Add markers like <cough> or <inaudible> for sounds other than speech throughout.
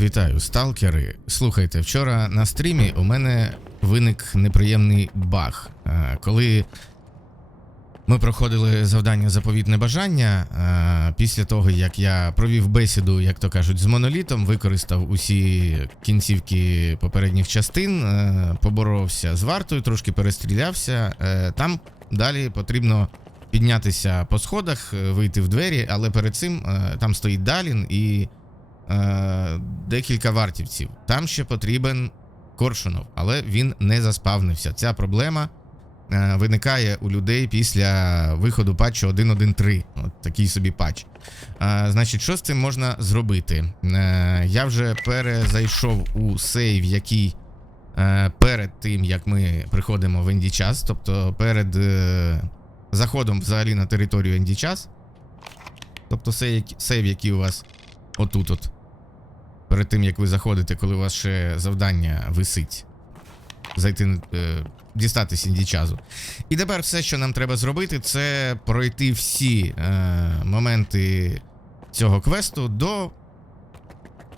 Вітаю, сталкери. Слухайте, вчора на стрімі у мене виник неприємний баг. Е, Коли ми проходили завдання заповітне бажання, е, після того як я провів бесіду, як то кажуть, з монолітом, використав усі кінцівки попередніх частин, е, поборовся з вартою, трошки перестрілявся. Там далі потрібно піднятися по сходах, вийти в двері, але перед цим там стоїть Далін і е, декілька вартівців. Там ще потрібен Коршунов, але він не заспавнився. Ця проблема е, виникає у людей після виходу патчу 1.1.3. От такий собі патч. Е, значить, що з цим можна зробити? Е, я вже перезайшов у сейв, який е, перед тим, як ми приходимо в Інді час, тобто перед е, заходом взагалі на територію Інді час. Тобто сейв, який у вас отут от. Перед тим, як ви заходите, коли ще завдання висить. Зайти, е, дістати сіндічазу. І тепер все, що нам треба зробити, це пройти всі е, моменти цього квесту до.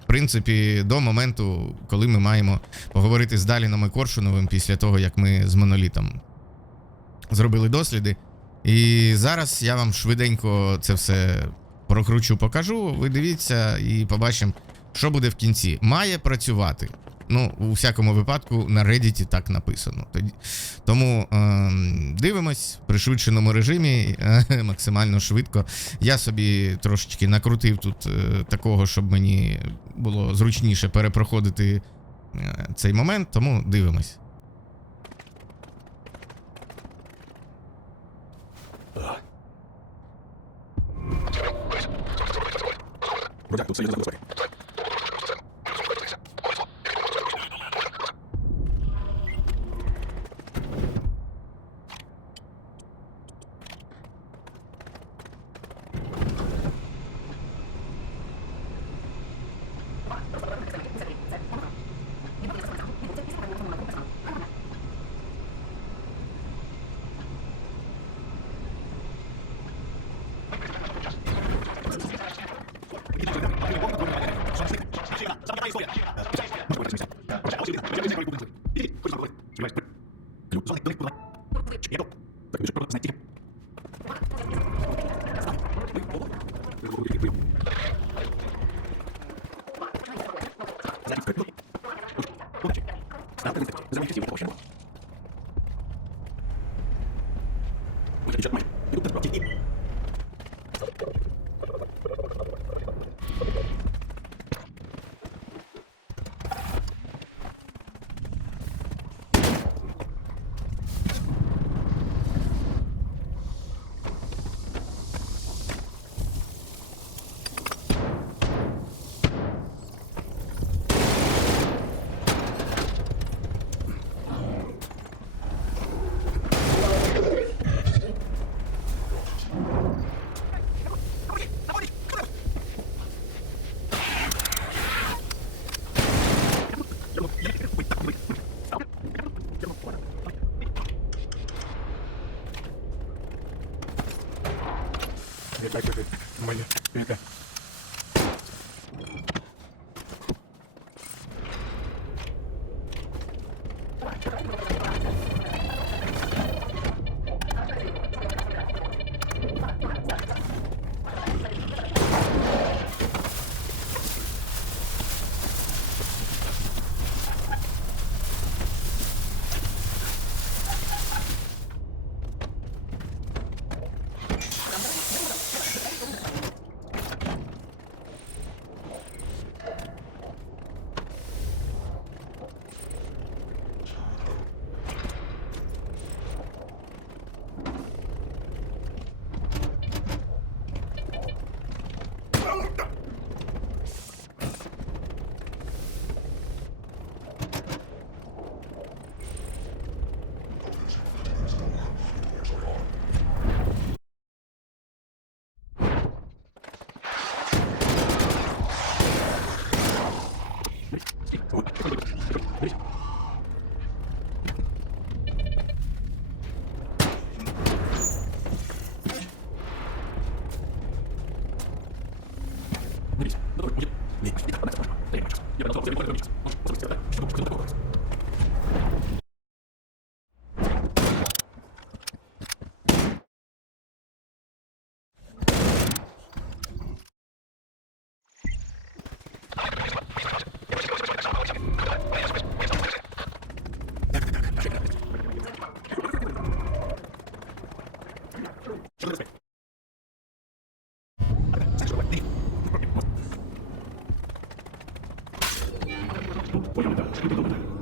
В принципі, до моменту, коли ми маємо поговорити з Даліном і Коршуновим після того, як ми з монолітом зробили досліди. І зараз я вам швиденько це все прокручу, покажу. Ви дивіться і побачимо, що буде в кінці. Має працювати. Ну, у всякому випадку на Reddit так написано. Тому ем, дивимось в пришвидшеному режимі е, <laughs> максимально швидко. Я собі трошечки накрутив тут е, такого, щоб мені було зручніше перепроходити е, цей момент, тому дивимось. Бродяг, тут все є за безпеки. Мені, 那陛下，那都是胡言。你你打算做什么？再也没成，也不能做奸臣，不能做陛下。Дивись, добре, ні, ні, ні, так, так, так, так, так, так, так, Я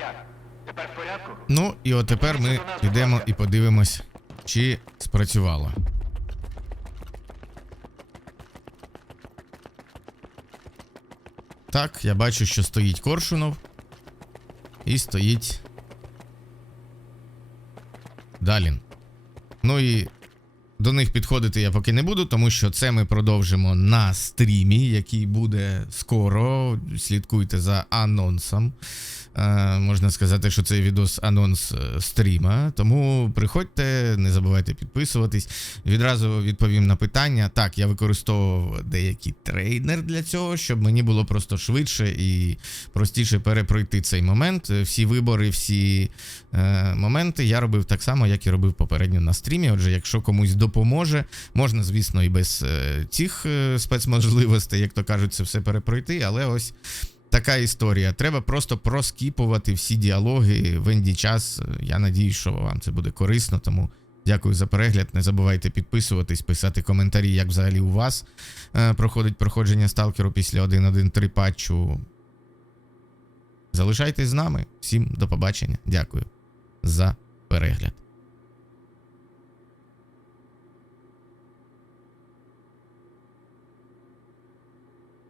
Як? Тепер в порядку? Ну, і от тепер ми підемо і подивимось, чи спрацювало. Так, я бачу, що стоїть Коршунов. І стоїть. Далін. Ну і до них підходити я поки не буду, тому що це ми продовжимо на стрімі, який буде скоро. Слідкуйте за анонсом. Е, можна сказати, що цей відос анонс е, стріма. Тому приходьте, не забувайте підписуватись. Відразу відповім на питання. Так, я використовував деякий трейнер для цього, щоб мені було просто швидше і простіше перепройти цей момент. Всі вибори, всі е, моменти я робив так само, як і робив попередньо на стрімі. Отже, якщо комусь допоможе, можна, звісно, і без е, цих е, спецможливостей, як то кажуть, це все перепройти, але ось. Така історія. Треба просто проскіпувати всі діалоги в інді час. Я надіюсь, що вам це буде корисно. Тому дякую за перегляд. Не забувайте підписуватись, писати коментарі, як взагалі у вас е, проходить проходження сталкеру після 1.1.3 патчу. Залишайтесь з нами. Всім до побачення. Дякую за перегляд.